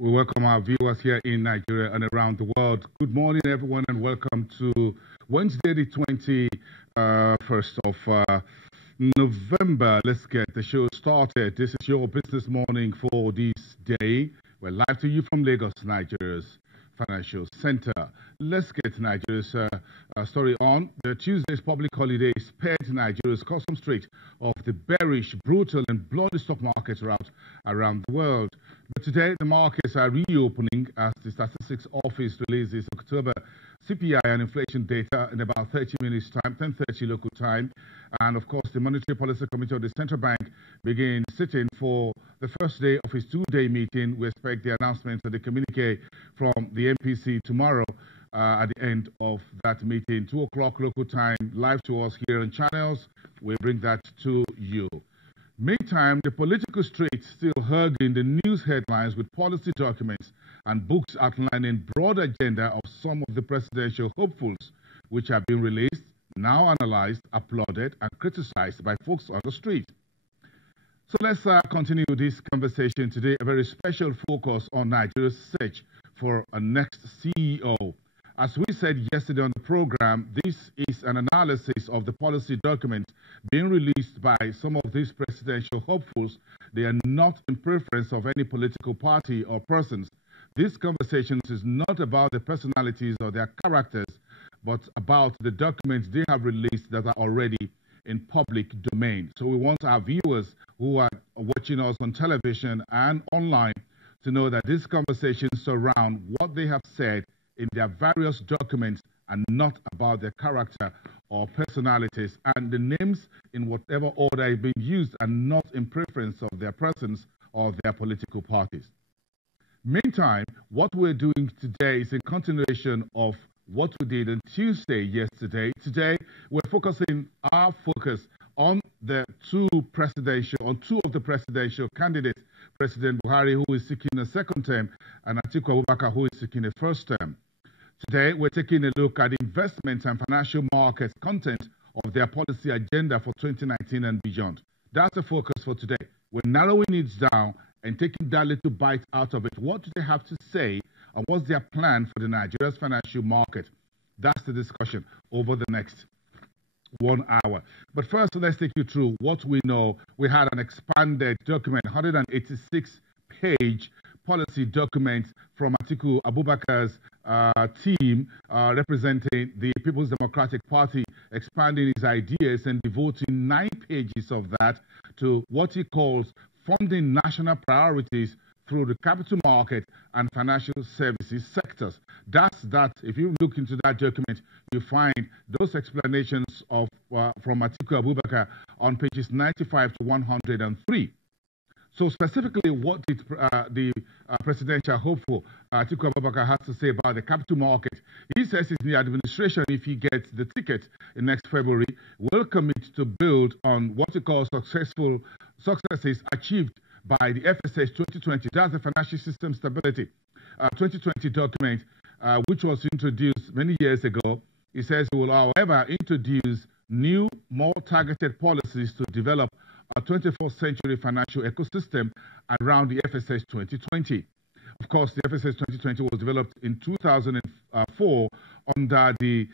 We welcome our viewers here in Nigeria and around the world. Good morning, everyone, and welcome to Wednesday, the 21st of November. Let's get the show started. This is your business morning for this day. We're live to you from Lagos, Nigeria's financial center. Let's get Nigeria's story on. The Tuesday's public holiday spared Nigeria's custom streak of the bearish, brutal, and bloody stock market rout around the world. But today, the markets are reopening as the Statistics Office releases October CPI and inflation data in about 30 minutes' time, 10:30 local time. And of course, the Monetary Policy Committee of the Central Bank begins sitting for the first day of its two-day meeting. We expect the announcement of the communique from the MPC tomorrow at the end of that meeting, 2 o'clock local time, live to us here on channels. We bring that to you. Meantime, the political street still hugging the news headlines with policy documents and books outlining broad agenda of some of the presidential hopefuls, which have been released, now analyzed, applauded, and criticized by folks on the street. So let's continue this conversation today. A very special focus on Nigeria's search for a next CEO. As we said yesterday on the program, this is an analysis of the policy documents being released by some of these presidential hopefuls. They are not in preference of any political party or persons. This conversation is not about the personalities or their characters, but about the documents they have released that are already in public domain. So we want our viewers who are watching us on television and online to know that these conversations surround what they have said in their various documents and not about their character or personalities, and the names in whatever order is being used are not in preference of their persons or their political parties. Meantime, what we're doing today is a continuation of what we did on Tuesday yesterday. Today, we're focusing our focus on two of the presidential candidates, President Buhari, who is seeking a second term, and Atiku Abubakar, who is seeking a first term. Today, we're taking a look at investments and financial markets content of their policy agenda for 2019 and beyond. That's the focus for today. We're narrowing it down and taking that little bite out of it. What do they have to say, and what's their plan for the Nigeria's financial market? That's the discussion over the next 1 hour. But first, let's take you through what we know. We had an expanded document, 186-page policy document from Atiku Abubakar's team representing the People's Democratic Party, expanding his ideas and devoting 9 pages of that to what he calls funding national priorities through the capital market and financial services sectors. If you look into that document, you find those explanations of from Atiku Abubakar on pages 95 to 103. So specifically, what did the presidential hopeful Atiku Abubakar has to say about the capital market? He says in the administration, if he gets the ticket in next February, will commit to build on what he calls successes achieved by the FSS 2020. That's the Financial System Stability 2020 document, which was introduced many years ago. He says he will, however, introduce new, more targeted policies to develop a 21st century financial ecosystem around the FSS 2020. Of course, the FSS 2020 was developed in 2004 under the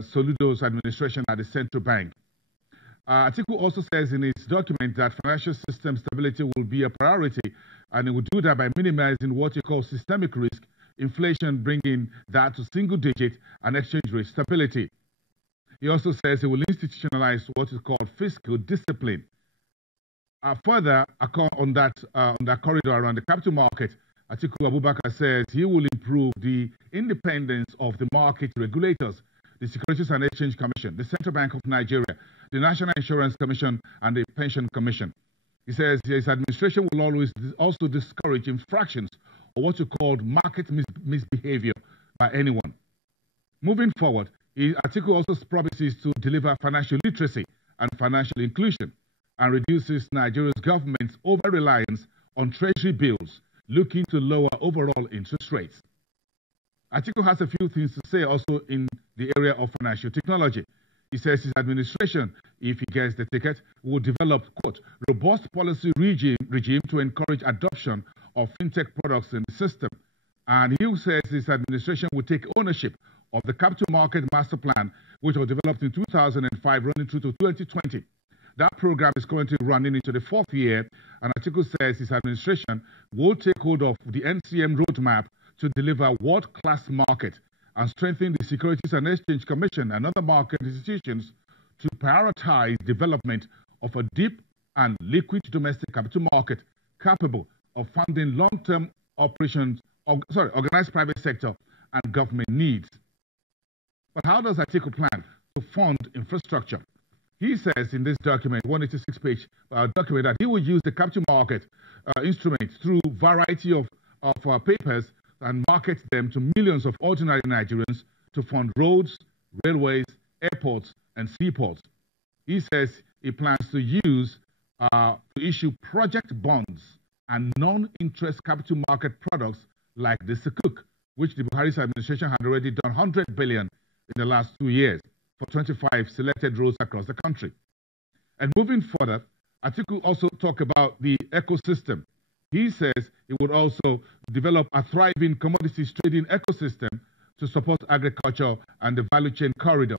Soludo's administration at the central bank. Atiku also says in his document that financial system stability will be a priority, and it will do that by minimizing what he calls systemic risk, inflation bringing that to single digit, and exchange rate stability. He also says he will institutionalize what is called fiscal discipline. Further, on that corridor around the capital market, Atiku Abubakar says he will improve the independence of the market regulators, the Securities and Exchange Commission, the Central Bank of Nigeria, the National Insurance Commission, and the Pension Commission. He says his administration will always also discourage infractions or what you call market misbehavior by anyone. Moving forward, Atiku also promises to deliver financial literacy and financial inclusion, and reduces Nigeria's government's over-reliance on treasury bills, looking to lower overall interest rates. Atiku has a few things to say also in the area of financial technology. He says his administration, if he gets the ticket, will develop, quote, robust policy regime to encourage adoption of fintech products in the system. And he says his administration will take ownership of the Capital Market Master Plan, which was developed in 2005, running through to 2020. That program is currently running into the 4th year, and Atiku says his administration will take hold of the NCM roadmap to deliver world-class market and strengthen the Securities and Exchange Commission and other market institutions to prioritize development of a deep and liquid domestic capital market capable of funding long-term operations, organized private sector and government needs. But how does Atiku plan to fund infrastructure? He says in this document, 186-page document, that he will use the capital market instrument through variety of papers and market them to millions of ordinary Nigerians to fund roads, railways, airports, and seaports. He says he plans to issue project bonds and non-interest capital market products like the Sukuk, which the Buhari's administration had already done 100 billion in the last 2 years for 25 selected roads across the country. And moving further, Atiku also talked about the ecosystem. He says he would also develop a thriving commodities trading ecosystem to support agriculture and the value chain corridor,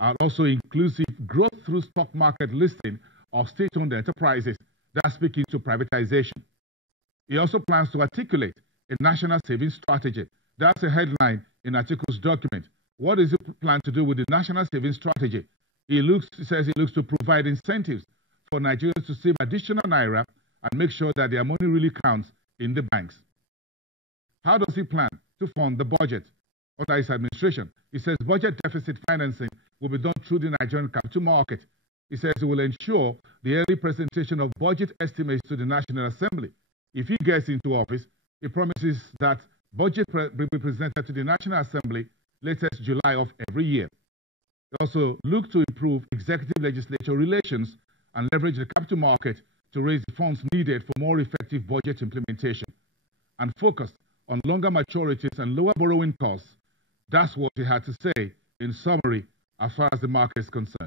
and also inclusive growth through stock market listing of state-owned enterprises that speak into privatization. He also plans to articulate a national savings strategy. That's a headline in Atiku's document. What does he plan to do with the national savings strategy? He says he looks to provide incentives for Nigerians to save additional naira and make sure that their money really counts in the banks. How does he plan to fund the budget under his administration? He says budget deficit financing will be done through the Nigerian capital market. He says he will ensure the early presentation of budget estimates to the National Assembly. If he gets into office, he promises that budget will be presented to the National Assembly latest July of every year. They also look to improve executive-legislature relations and leverage the capital market to raise the funds needed for more effective budget implementation and focus on longer maturities and lower borrowing costs. That's what he had to say in summary as far as the market is concerned.